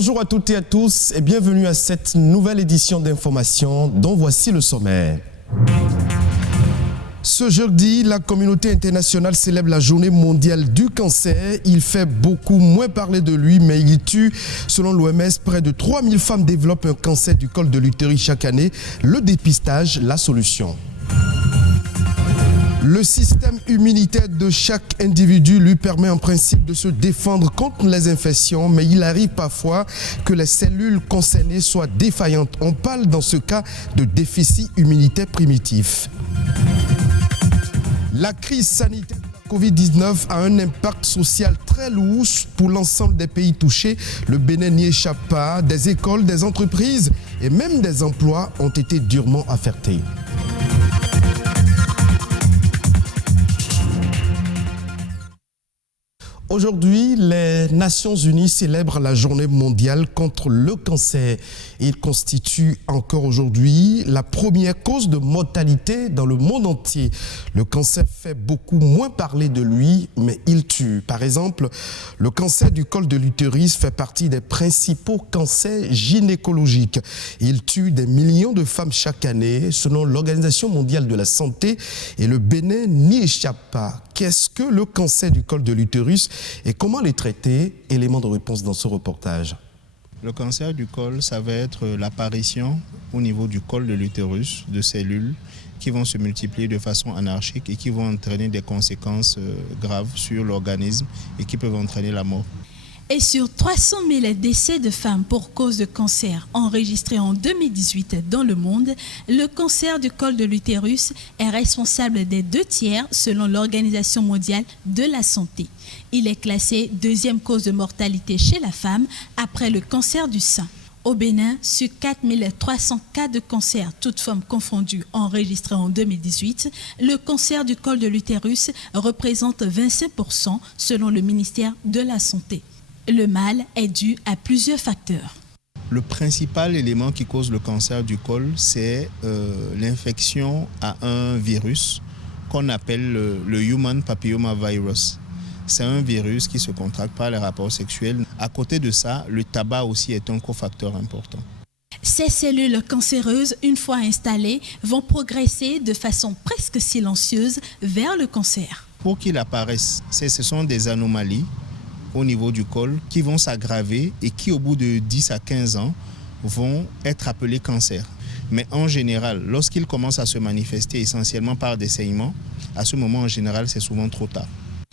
Bonjour à toutes et à tous et bienvenue à cette nouvelle édition d'Information dont voici le sommaire. Ce jeudi, la communauté internationale célèbre la journée mondiale du cancer. Il fait beaucoup moins parler de lui, mais il tue. Selon l'OMS, près de 3000 femmes développent un cancer du col de l'utérus chaque année. Le dépistage, la solution. Le système immunitaire de chaque individu lui permet en principe de se défendre contre les infections, mais il arrive parfois que les cellules concernées soient défaillantes. On parle dans ce cas de déficit immunitaire primitif. La crise sanitaire de la Covid-19 a un impact social très lourd pour l'ensemble des pays touchés. Le Bénin n'y échappe pas. Des écoles, des entreprises et même des emplois ont été durement affectés. Aujourd'hui, les Nations Unies célèbrent la journée mondiale contre le cancer. Il constitue encore aujourd'hui la première cause de mortalité dans le monde entier. Le cancer fait beaucoup moins parler de lui, mais il tue. Par exemple, le cancer du col de l'utérus fait partie des principaux cancers gynécologiques. Il tue des millions de femmes chaque année, selon l'Organisation mondiale de la santé, et le Bénin n'y échappe pas. Qu'est-ce que le cancer du col de l'utérus et comment les traiter? Élément de réponse dans ce reportage. Le cancer du col, ça va être l'apparition au niveau du col de l'utérus de cellules qui vont se multiplier de façon anarchique et qui vont entraîner des conséquences graves sur l'organisme et qui peuvent entraîner la mort. Et sur 300 000 décès de femmes pour cause de cancer enregistrés en 2018 dans le monde, le cancer du col de l'utérus est responsable des 2/3 selon l'Organisation mondiale de la santé. Il est classé deuxième cause de mortalité chez la femme après le cancer du sein. Au Bénin, sur 4 300 cas de cancer, toutes formes confondues, enregistrés en 2018, le cancer du col de l'utérus représente 25% selon le ministère de la Santé. Le mal est dû à plusieurs facteurs. Le principal élément qui cause le cancer du col, c'est l'infection à un virus qu'on appelle le Human Papillomavirus. C'est un virus qui se contracte par les rapports sexuels. À côté de ça, le tabac aussi est un cofacteur important. Ces cellules cancéreuses, une fois installées, vont progresser de façon presque silencieuse vers le cancer. Pour qu'il apparaisse, ce sont des anomalies au niveau du col qui vont s'aggraver et qui au bout de 10 à 15 ans vont être appelés cancer. Mais en général, lorsqu'ils commencent à se manifester essentiellement par des saignements, à ce moment en général c'est souvent trop tard.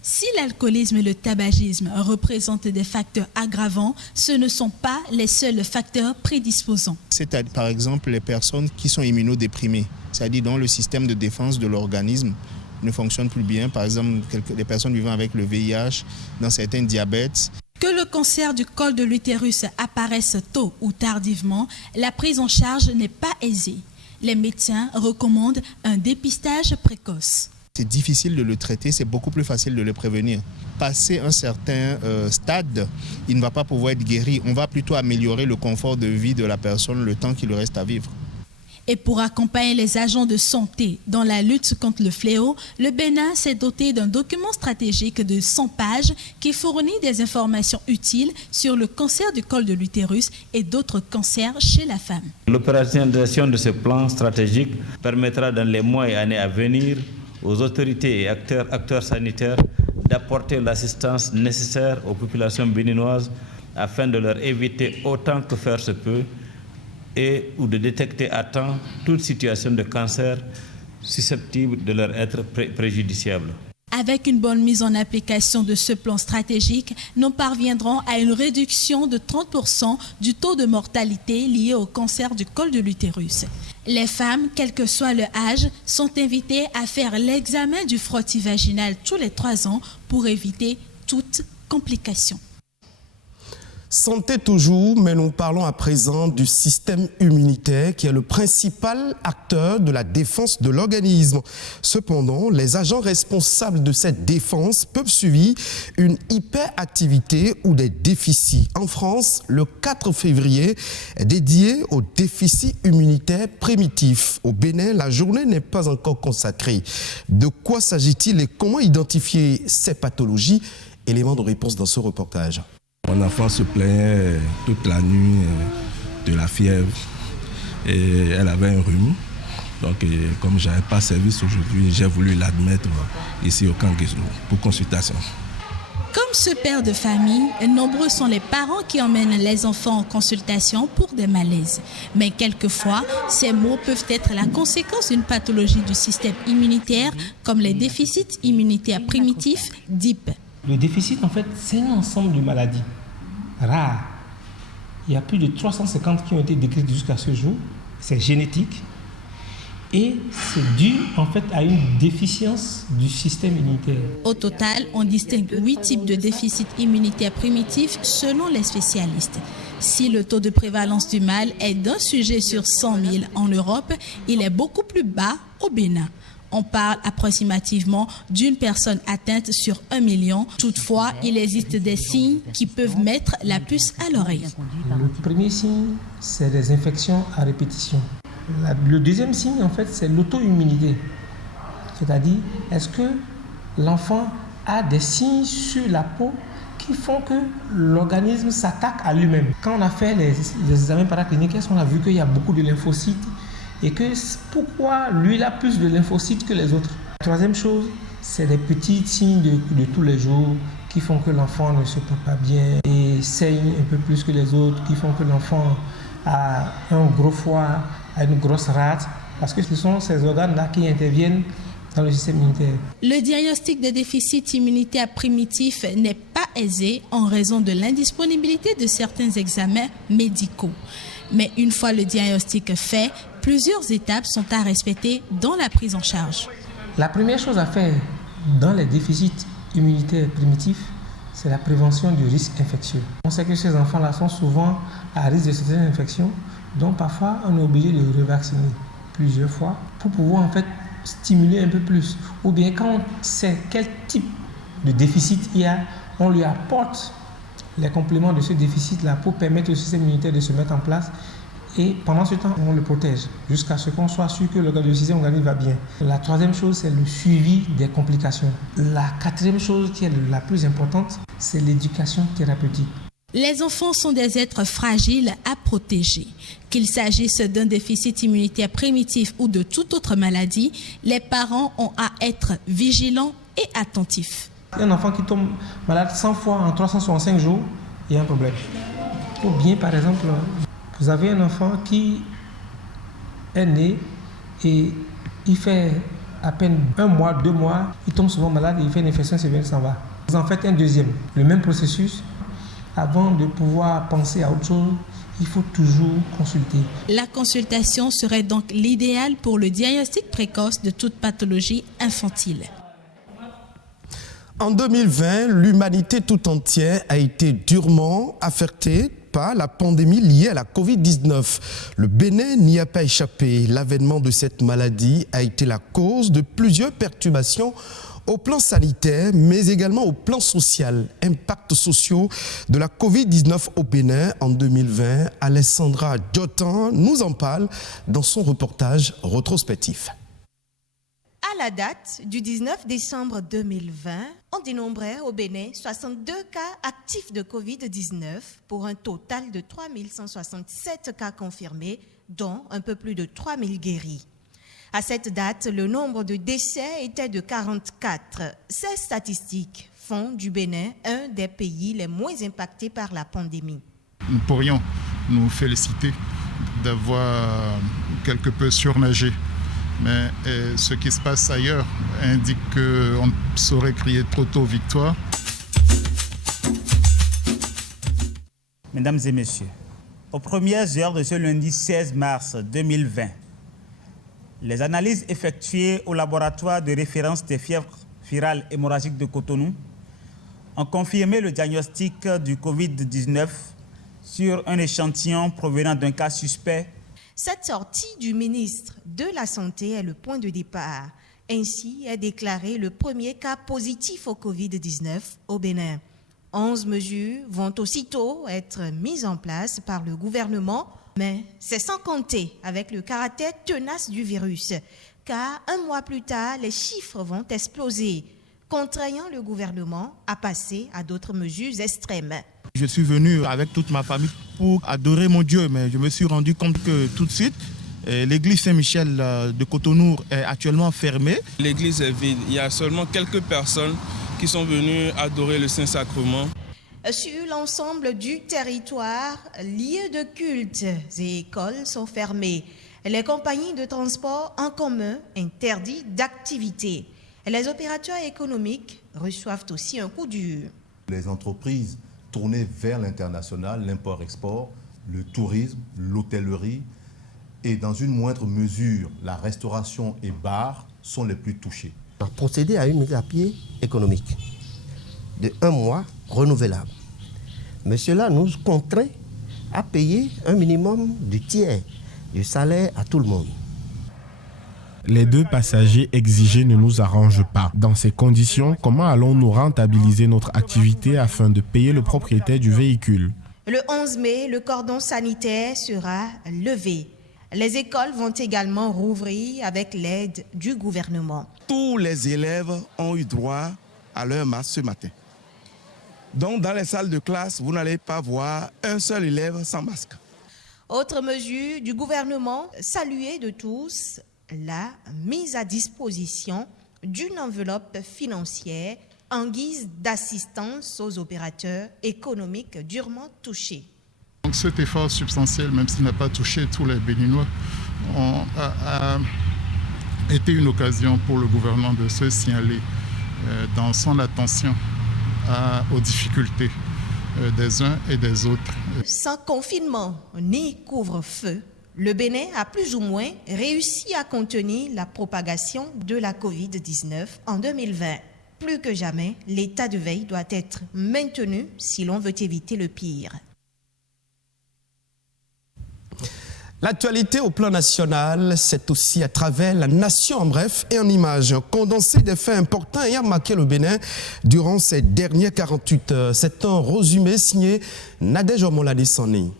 Si l'alcoolisme et le tabagisme représentent des facteurs aggravants, ce ne sont pas les seuls facteurs prédisposants. C'est par exemple les personnes qui sont immunodéprimées, c'est-à-dire dont le système de défense de l'organisme ne fonctionne plus bien, par exemple des personnes vivant avec le VIH, dans certains diabètes. Que le cancer du col de l'utérus apparaisse tôt ou tardivement, la prise en charge n'est pas aisée. Les médecins recommandent un dépistage précoce. C'est difficile de le traiter, c'est beaucoup plus facile de le prévenir. Passé un certain stade, il ne va pas pouvoir être guéri. On va plutôt améliorer le confort de vie de la personne le temps qu'il lui reste à vivre. Et pour accompagner les agents de santé dans la lutte contre le fléau, le Bénin s'est doté d'un document stratégique de 100 pages qui fournit des informations utiles sur le cancer du col de l'utérus et d'autres cancers chez la femme. L'opérationnalisation de ce plan stratégique permettra dans les mois et années à venir aux autorités et acteurs sanitaires d'apporter l'assistance nécessaire aux populations béninoises afin de leur éviter autant que faire se peut ou de détecter à temps toute situation de cancer susceptible de leur être préjudiciable. Avec une bonne mise en application de ce plan stratégique, nous parviendrons à une réduction de 30% du taux de mortalité lié au cancer du col de l'utérus. Les femmes, quel que soit leur âge, sont invitées à faire l'examen du frottis vaginal tous les 3 ans pour éviter toute complication. Santé toujours, mais nous parlons à présent du système immunitaire qui est le principal acteur de la défense de l'organisme. Cependant, les agents responsables de cette défense peuvent subir une hyperactivité ou des déficits. En France, le 4 février est dédié au déficit immunitaire primitif. Au Bénin, la journée n'est pas encore consacrée. De quoi s'agit-il et comment identifier ces pathologies? Élément de réponse dans ce reportage. Mon enfant se plaignait toute la nuit de la fièvre et elle avait un rhume. Donc, comme je n'avais pas service aujourd'hui, j'ai voulu l'admettre ici au camp Guézou pour consultation. Comme ce père de famille, nombreux sont les parents qui emmènent les enfants en consultation pour des malaises. Mais quelquefois, ces maux peuvent être la conséquence d'une pathologie du système immunitaire, comme les déficits immunitaires primitifs, DIP. Le déficit, en fait, c'est un ensemble de maladies rares. Il y a plus de 350 qui ont été décrites jusqu'à ce jour. C'est génétique. Et c'est dû en fait à une déficience du système immunitaire. Au total, on distingue 8 types de déficit immunitaire primitif selon les spécialistes. Si le taux de prévalence du mal est d'un sujet sur 100 000 en Europe, il est beaucoup plus bas au Bénin. On parle approximativement d'une personne atteinte sur 1 million. Toutefois, il existe des signes qui peuvent mettre la puce à l'oreille. Le premier signe, c'est les infections à répétition. Le deuxième signe, en fait, c'est l'auto-immunité. C'est-à-dire, est-ce que l'enfant a des signes sur la peau qui font que l'organisme s'attaque à lui-même? Quand on a fait les examens paracliniques, on a vu qu'il y a beaucoup de lymphocytes et que pourquoi lui il a plus de lymphocytes que les autres? La troisième chose, c'est les petits signes de tous les jours qui font que l'enfant ne se porte pas bien et saigne un peu plus que les autres, qui font que l'enfant a un gros foie, a une grosse rate, parce que ce sont ces organes-là qui interviennent dans le système immunitaire. Le diagnostic de déficit immunitaire primitif n'est pas aisé en raison de l'indisponibilité de certains examens médicaux. Mais une fois le diagnostic fait, plusieurs étapes sont à respecter dans la prise en charge. La première chose à faire dans les déficits immunitaires primitifs, c'est la prévention du risque infectieux. On sait que ces enfants-là sont souvent à risque de certaines infections, donc parfois on est obligé de revacciner plusieurs fois pour pouvoir en fait stimuler un peu plus. Ou bien quand on sait quel type de déficit il y a, on lui apporte les compléments de ce déficit-là pour permettre au système immunitaire de se mettre en place. Et pendant ce temps, on le protège jusqu'à ce qu'on soit sûr que le système organique va bien. La troisième chose, c'est le suivi des complications. La quatrième chose qui est la plus importante, c'est l'éducation thérapeutique. Les enfants sont des êtres fragiles à protéger. Qu'il s'agisse d'un déficit immunitaire primitif ou de toute autre maladie, les parents ont à être vigilants et attentifs. Un enfant qui tombe malade 100 fois en 365 jours, il y a un problème. Ou bien, par exemple, vous avez un enfant qui est né et il fait à peine 1 mois, 2 mois, il tombe souvent malade et il fait une infection sévère, il s'en va. Vous en faites un deuxième, le même processus. Avant de pouvoir penser à autre chose, il faut toujours consulter. La consultation serait donc l'idéal pour le diagnostic précoce de toute pathologie infantile. En 2020, l'humanité tout entière a été durement affectée par la pandémie liée à la Covid-19. Le Bénin n'y a pas échappé. L'avènement de cette maladie a été la cause de plusieurs perturbations au plan sanitaire, mais également au plan social. Impacts sociaux de la Covid-19 au Bénin en 2020. Alessandra Diotan nous en parle dans son reportage rétrospectif. À la date du 19 décembre 2020, on dénombrait au Bénin 62 cas actifs de Covid-19 pour un total de 3167 cas confirmés, dont un peu plus de 3000 guéris. À cette date, le nombre de décès était de 44. Ces statistiques font du Bénin un des pays les moins impactés par la pandémie. Nous pourrions nous féliciter d'avoir quelque peu surnagé. Mais ce qui se passe ailleurs indique qu'on saurait crier trop tôt victoire. Mesdames et messieurs, aux premières heures de ce lundi 16 mars 2020, les analyses effectuées au laboratoire de référence des fièvres virales hémorragiques de Cotonou ont confirmé le diagnostic du Covid-19 sur un échantillon provenant d'un cas suspect. Cette sortie du ministre de la Santé est le point de départ. Ainsi est déclaré le premier cas positif au Covid-19 au Bénin. 11 mesures vont aussitôt être mises en place par le gouvernement, mais c'est sans compter avec le caractère tenace du virus, car 1 mois plus tard, les chiffres vont exploser, contraignant le gouvernement à passer à d'autres mesures extrêmes. Je suis venu avec toute ma famille pour adorer mon Dieu, mais je me suis rendu compte que tout de suite, l'église Saint-Michel de Cotonou est actuellement fermée. L'église est vide. Il y a seulement quelques personnes qui sont venues adorer le Saint-Sacrement. Sur l'ensemble du territoire, lieux de culte et écoles sont fermés. Les compagnies de transport en commun interdits d'activité. Les opérateurs économiques reçoivent aussi un coup dur. Les entreprises tournées vers l'international, l'import-export, le tourisme, l'hôtellerie et dans une moindre mesure, la restauration et bars sont les plus touchés. On a procédé à une mise à pied économique de 1 mois renouvelable. Mais cela nous contraint à payer un minimum du tiers du salaire à tout le monde. Les 2 passagers exigés ne nous arrangent pas. Dans ces conditions, comment allons-nous rentabiliser notre activité afin de payer le propriétaire du véhicule? Le 11 mai, le cordon sanitaire sera levé. Les écoles vont également rouvrir avec l'aide du gouvernement. Tous les élèves ont eu droit à leur masque ce matin. Donc dans les salles de classe, vous n'allez pas voir un seul élève sans masque. Autre mesure du gouvernement, saluée de tous, la mise à disposition d'une enveloppe financière en guise d'assistance aux opérateurs économiques durement touchés. Donc cet effort substantiel, même s'il n'a pas touché tous les Béninois, a été une occasion pour le gouvernement de se signaler dans son attention aux difficultés des uns et des autres. Sans confinement ni couvre-feu, le Bénin a plus ou moins réussi à contenir la propagation de la Covid-19 en 2020. Plus que jamais, l'état de veille doit être maintenu si l'on veut éviter le pire. L'actualité au plan national, c'est aussi à travers la nation en bref et en images. Un condensé des faits importants ayant marqué le Bénin durant ces dernières 48 heures. C'est un résumé signé Nadège Omolade Sané.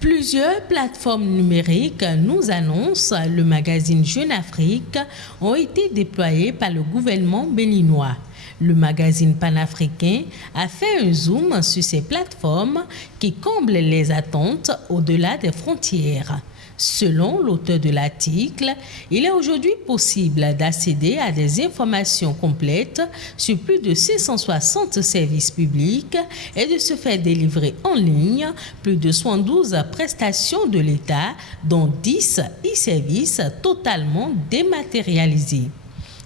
Plusieurs plateformes numériques nous annoncent le magazine Jeune Afrique ont été déployées par le gouvernement béninois. Le magazine panafricain a fait un zoom sur ces plateformes qui comblent les attentes au-delà des frontières. Selon l'auteur de l'article, il est aujourd'hui possible d'accéder à des informations complètes sur plus de 660 services publics et de se faire délivrer en ligne plus de 72 prestations de l'État, dont 10 e-services totalement dématérialisés.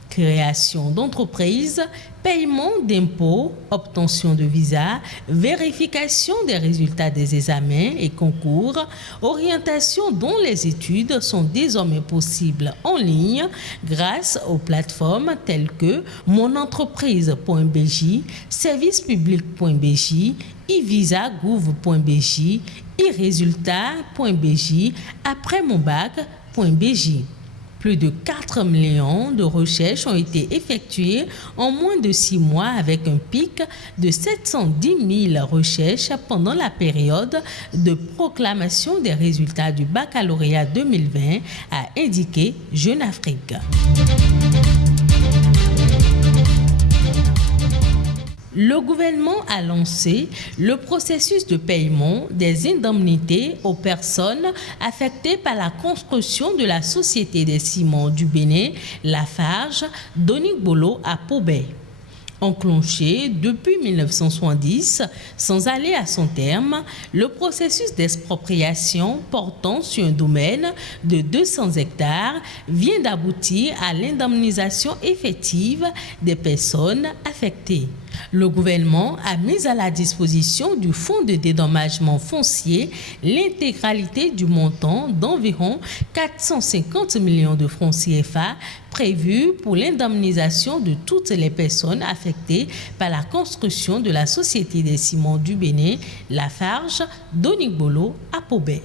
Création d'entreprises, paiement d'impôts, obtention de visas, vérification des résultats des examens et concours, orientation dont les études sont désormais possibles en ligne grâce aux plateformes telles que monentreprise.bj, servicepublic.bj, e-visa.gouv.bj, e-résultats.bj, après-mon-bac.bj. Plus de 4 millions de recherches ont été effectuées en moins de 6 mois avec un pic de 710 000 recherches pendant la période de proclamation des résultats du baccalauréat 2020, a indiqué Jeune Afrique. Le gouvernement a lancé le processus de paiement des indemnités aux personnes affectées par la construction de la Société des ciments du Bénin, Lafarge, Donigbolo à Pobé. Enclenché depuis 1970, sans aller à son terme, le processus d'expropriation portant sur un domaine de 200 hectares vient d'aboutir à l'indemnisation effective des personnes affectées. Le gouvernement a mis à la disposition du Fonds de dédommagement foncier l'intégralité du montant d'environ 450 millions de francs CFA prévus pour l'indemnisation de toutes les personnes affectées par la construction de la Société des ciments du Bénin, Lafarge, Donigbolo à Pobé.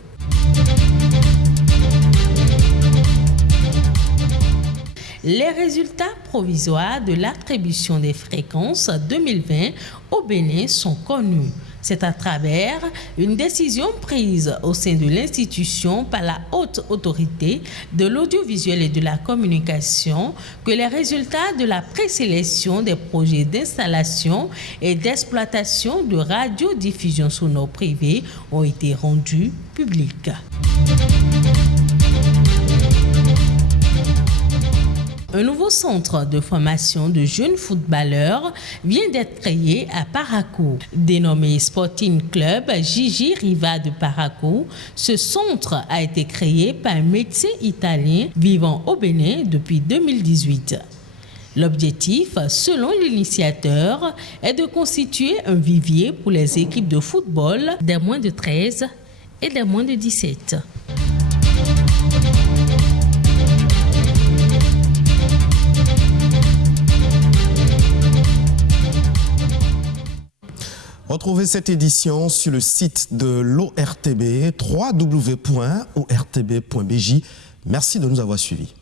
Les résultats provisoires de l'attribution des fréquences 2020 au Bénin sont connus. C'est à travers une décision prise au sein de l'institution par la haute autorité de l'audiovisuel et de la communication que les résultats de la présélection des projets d'installation et d'exploitation de radiodiffusion sonore privée ont été rendus publics. Un nouveau centre de formation de jeunes footballeurs vient d'être créé à Parakou. Dénommé Sporting Club Gigi Riva de Parakou, ce centre a été créé par un médecin italien vivant au Bénin depuis 2018. L'objectif, selon l'initiateur, est de constituer un vivier pour les équipes de football des moins de 13 et des moins de 17. Retrouvez cette édition sur le site de l'ORTB, www.ortb.bj. Merci de nous avoir suivis.